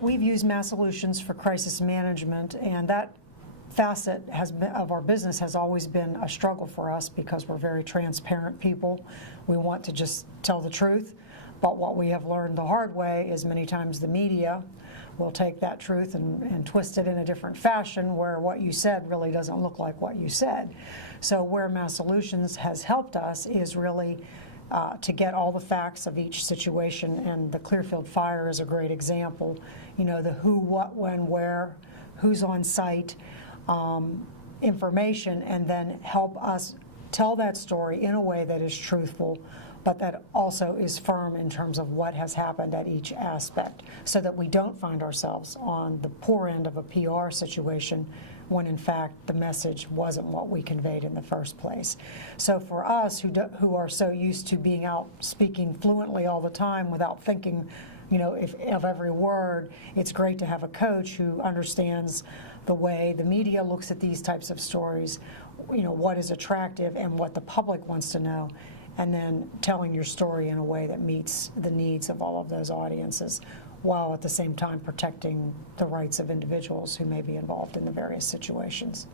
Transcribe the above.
we've used Mass Solutions for crisis management, and that facet of our business has always been a struggle for us because we're very transparent people. We want to just tell the truth, but what we have learned the hard way is many times the media will take that truth and twist it in a different fashion where what you said really doesn't look like what you said. So where Mass Solutions has helped us is really to get all the facts of each situation, and the Clearfield fire is a great example. You know, the who, what, when, where, who's on site, information, and then help us tell that story in a way that is truthful, but that also is firm in terms of what has happened at each aspect, so that we don't find ourselves on the poor end of a PR situation when in fact the message wasn't what we conveyed in the first place. So for us who are so used to being out speaking fluently all the time without thinking, you know, of every word, it's great to have a coach who understands the way the media looks at these types of stories, you know, what is attractive and what the public wants to know, and then telling your story in a way that meets the needs of all of those audiences, while at the same time protecting the rights of individuals who may be involved in the various situations.